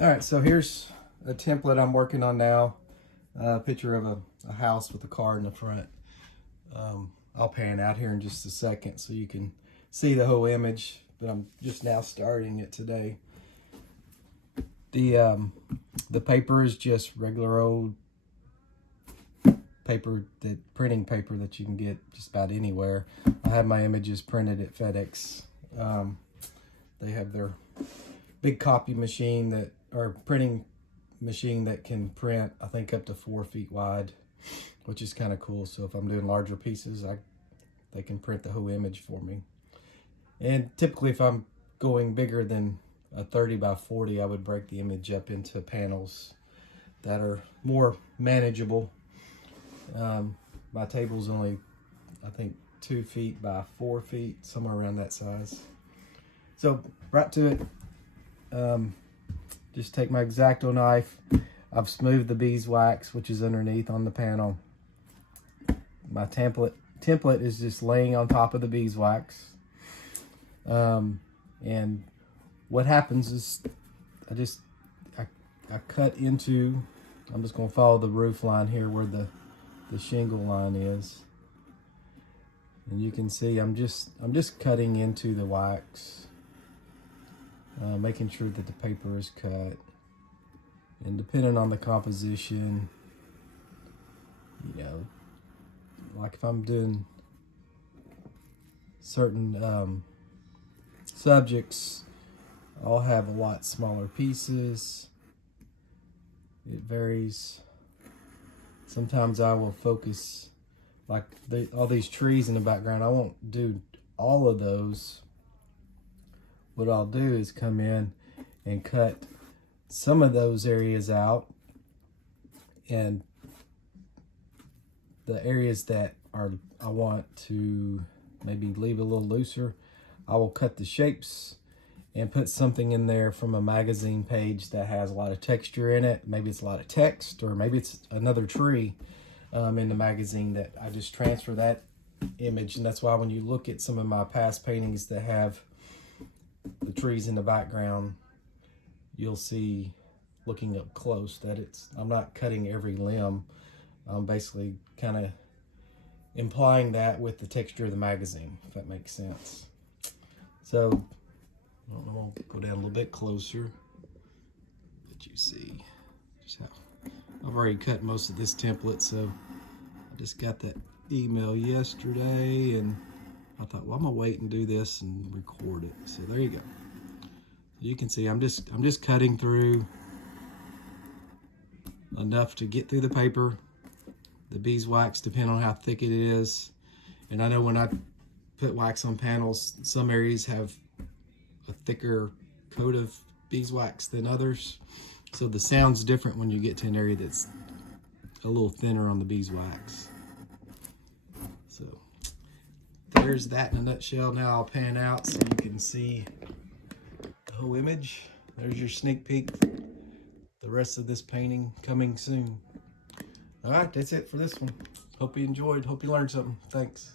All right, so here's a template I'm working on now. A picture of a house with a car in the front. I'll pan out here in just a second so you can see the whole image, but I'm just now starting it today. The paper is just regular old paper, that printing paper that you can get just about anywhere. I have my images printed at FedEx. They have their big copy machine that, or printing machine that can print, I think, up to 4 feet wide, which is kind of cool. So if I'm doing larger pieces, they can print the whole image for me. And typically if I'm going bigger than a 30 by 40, I would break the image up into panels that are more manageable. My table's only, I think, 2 feet by 4 feet, somewhere around that size. So right to it. Just take my X-Acto knife. I've smoothed the beeswax, which is underneath on the panel. My template is just laying on top of the beeswax. And what happens is I cut into, I'm just gonna follow the roof line here where the shingle line is. And you can see I'm just cutting into the wax. Making sure that the paper is cut, and depending on the composition, you know, like if I'm doing certain subjects, I'll have a lot smaller pieces. It varies. Sometimes I will focus, like all these trees in the background, I won't do all of those. What I'll do is come in and cut some of those areas out, and the areas that I want to maybe leave a little looser, I will cut the shapes and put something in there from a magazine page that has a lot of texture in it. Maybe it's a lot of text, or maybe it's another tree in the magazine that I just transfer that image. And that's why when you look at some of my past paintings that have the trees in the background, you'll see, looking up close, that I'm not cutting every limb. I'm basically kind of implying that with the texture of the magazine, if that makes sense. So I'll go down a little bit closer, let you see just how I've already cut most of this template. So I just got that email yesterday, and I thought, well, I'm gonna wait and do this and record it. So there you go. You can see I'm just cutting through enough to get through the paper, the beeswax, depending on how thick it is. And I know when I put wax on panels, some areas have a thicker coat of beeswax than others. So the sound's different when you get to an area that's a little thinner on the beeswax. So there's that in a nutshell. Now I'll pan out so you can see the whole image. There's your sneak peek. The rest of this painting coming soon. All right, that's it for this one. Hope you enjoyed. Hope you learned something. Thanks.